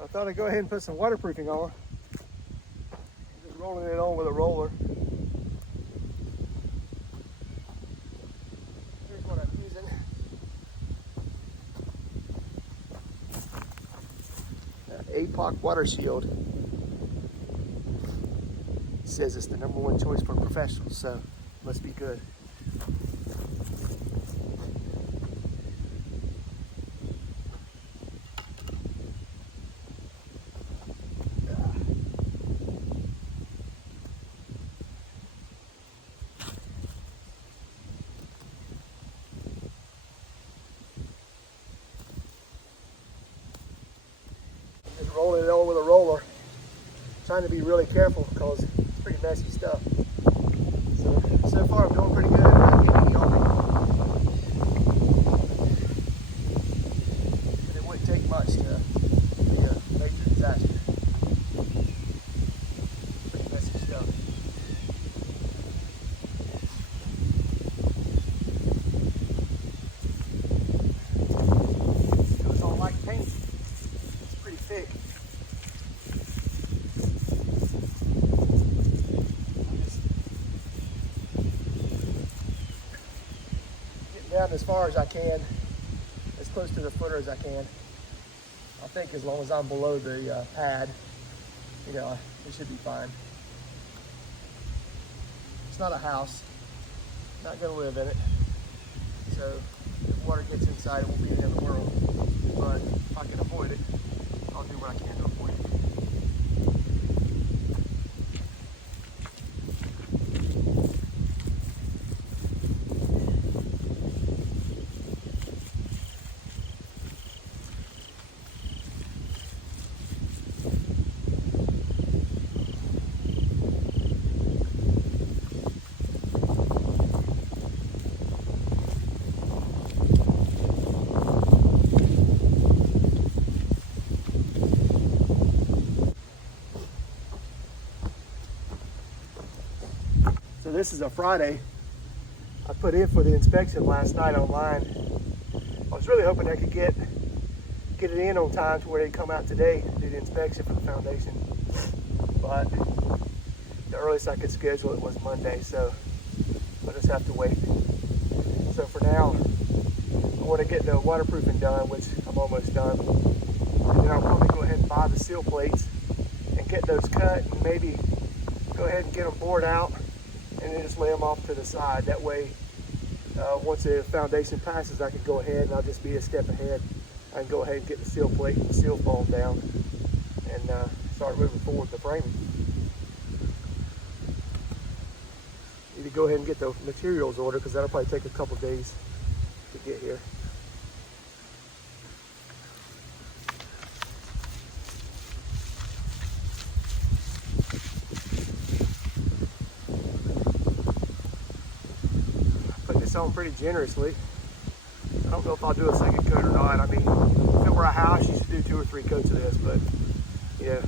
So I thought I'd go ahead and put some waterproofing on. Just rolling it on with a roller. Here's what I'm using. APOC Water Shield. It says it's the #1 choice for professionals, so must be good. Just rolling it on with a roller. Trying to be really careful because it's pretty messy stuff. So far I'm doing pretty good. I'm not getting any on it. But it wouldn't take much to be a major disaster. Pretty messy stuff. It goes on like paint. It's pretty thick. Down as far as I can, as close to the footer as I can. I think as long as I'm below the pad, you know, it should be fine. It's not a house, not gonna live in it. So if water gets inside, it won't be the end of the world. But if I can avoid it, I'll do what I can to avoid it. So this is a Friday. I put in for the inspection last night online. I was really hoping I could get it in on time to where they'd come out today to do the inspection for the foundation. But the earliest I could schedule it was Monday, so I'll just have to wait. So for now, I want to get the waterproofing done, which I'm almost done. And then I'll probably go ahead and buy the seal plates and get those cut and maybe go ahead and get them bored out and then just lay them off to the side. That way, once the foundation passes, I can go ahead and I'll just be a step ahead. I can go ahead and get the seal plate and the seal foam down and start moving forward with the framing. Need to go ahead and get the materials ordered because that'll probably take a couple days to get here. On pretty generously. I don't know if I'll do a second coat or not. I mean, if it were a house, you should do 2 or 3 coats of this, but yeah,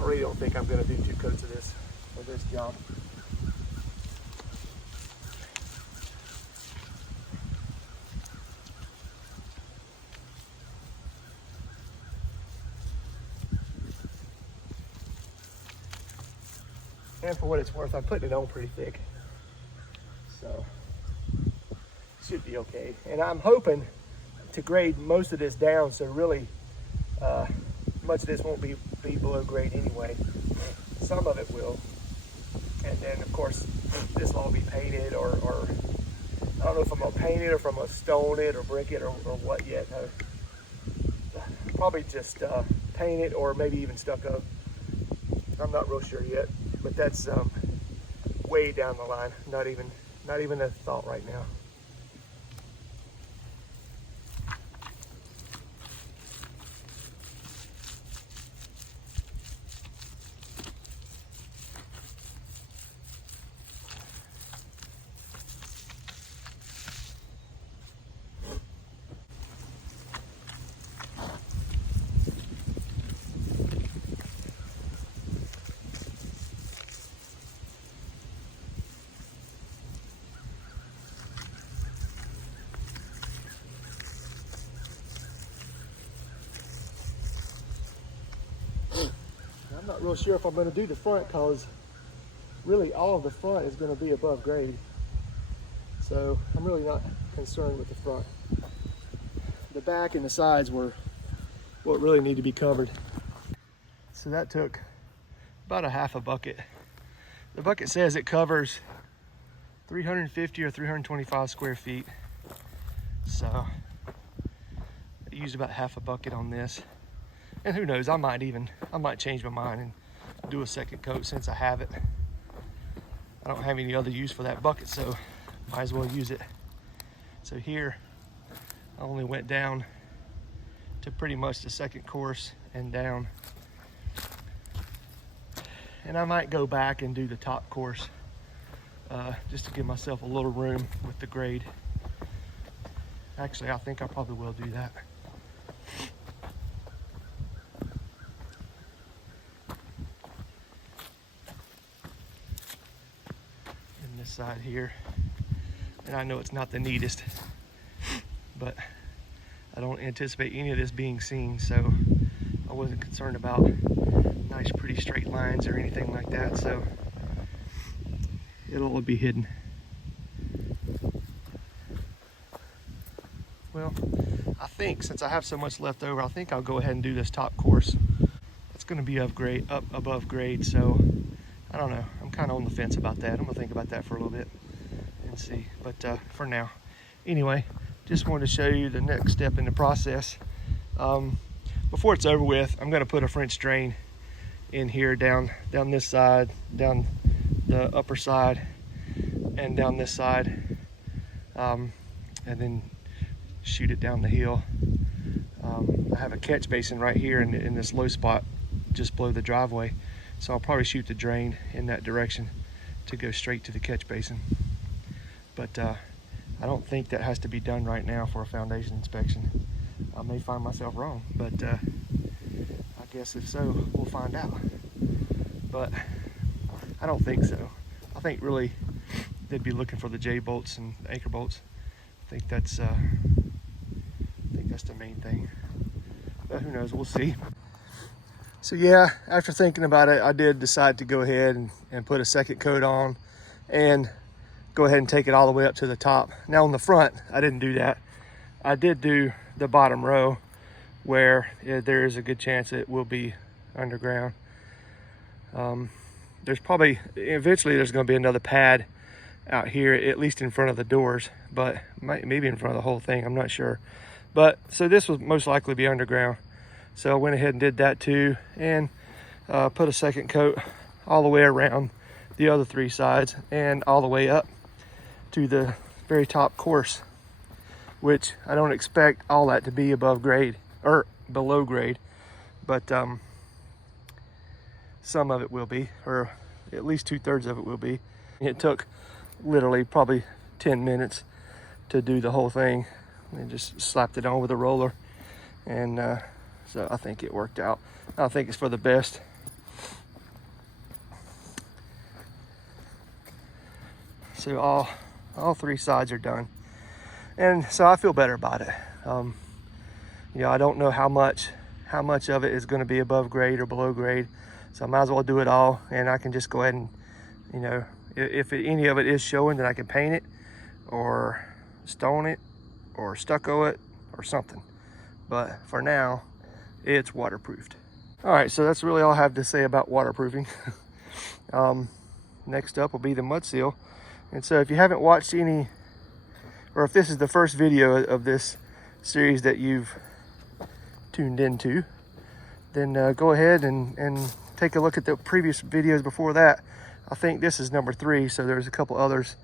I really don't think I'm going to do 2 coats of this for this job. And for what it's worth, I'm putting it on pretty thick, so should be okay. And I'm hoping to grade most of this down, so really much of this won't be below grade anyway. Some of it will. And then of course this will all be painted or I don't know if I'm gonna paint it or if I'm gonna stone it or brick it or what yet. Probably just paint it or maybe even stucco. I'm not real sure yet, but that's way down the line. Not even a thought right now. not real sure if I'm going to do the front, because really all of the front is going to be above grade. So I'm really not concerned with the front. The back and the sides were what really need to be covered. So that took about a half a bucket. The bucket says it covers 350 or 325 square feet. So I used about half a bucket on this. And who knows, I might change my mind and do a second coat since I have it. I don't have any other use for that bucket, so might as well use it. So here, I only went down to pretty much the second course and down. And I might go back and do the top course just to give myself a little room with the grade. Actually, I think I probably will do that. And this side here, and I know it's not the neatest, but I don't anticipate any of this being seen, so I wasn't concerned about nice pretty straight lines or anything like that, so it'll all be hidden. Well, I think since I have so much left over, I think I'll go ahead and do this top course. It's going to be up above grade, so I don't know. I'm kind of on the fence about that. I'm going to think about that for a little bit and see, but for now. Anyway, just wanted to show you the next step in the process. Before it's over with, I'm going to put a French drain in here down this side, down the upper side, and down this side, and then shoot it down the hill. I have a catch basin right here in this low spot just below the driveway, so I'll probably shoot the drain in that direction to go straight to the catch basin. But I don't think that has to be done right now for a foundation inspection. I may find myself wrong, but I guess if so, we'll find out. But I don't think so. I think really they'd be looking for the J bolts and anchor bolts. I think that's the main thing. But who knows? We'll see. So yeah, after thinking about it, I did decide to go ahead and put a second coat on and go ahead and take it all the way up to the top. Now on the front, I didn't do that. I did do the bottom row where there is a good chance it will be underground. There's probably, eventually there's going to be another pad out here, at least in front of the doors, but maybe in front of the whole thing, I'm not sure. But so this will most likely be underground. So I went ahead and did that too, and put a second coat all the way around the other three sides and all the way up to the very top course, which I don't expect all that to be above grade or below grade, but some of it will be, or at least 2/3 of it will be. It took literally probably 10 minutes to do the whole thing, and just slapped it on with a roller, and so I think it worked out. I think it's for the best. So all three sides are done, and so I feel better about it. You know, I don't know how much of it is going to be above grade or below grade, so I might as well do it all, and I can just go ahead and, you know, if any of it is showing, then I can paint it or stone it or stucco it or something. But for now, it's waterproofed. All right, so that's really all I have to say about waterproofing. Next up will be the mud seal. And so if you haven't watched any, or if this is the first video of this series that you've tuned into, then go ahead and take a look at the previous videos before that. I think this is number 3, so there's a couple others,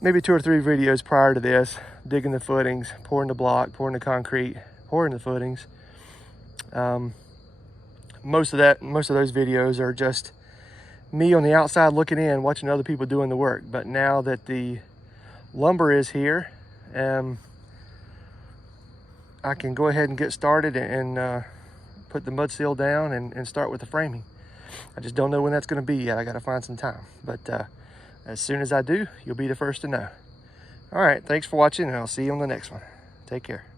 maybe 2 or 3 videos prior to this, digging the footings, pouring the block, pouring the concrete, pouring the footings. Most of those videos are just me on the outside looking in, watching other people doing the work. But now that the lumber is here, I can go ahead and get started and put the mud seal down and start with the framing. I just don't know when that's going to be yet. I got to find some time, but as soon as I do, you'll be the first to know. All right, thanks for watching, and I'll see you on the next one. Take care.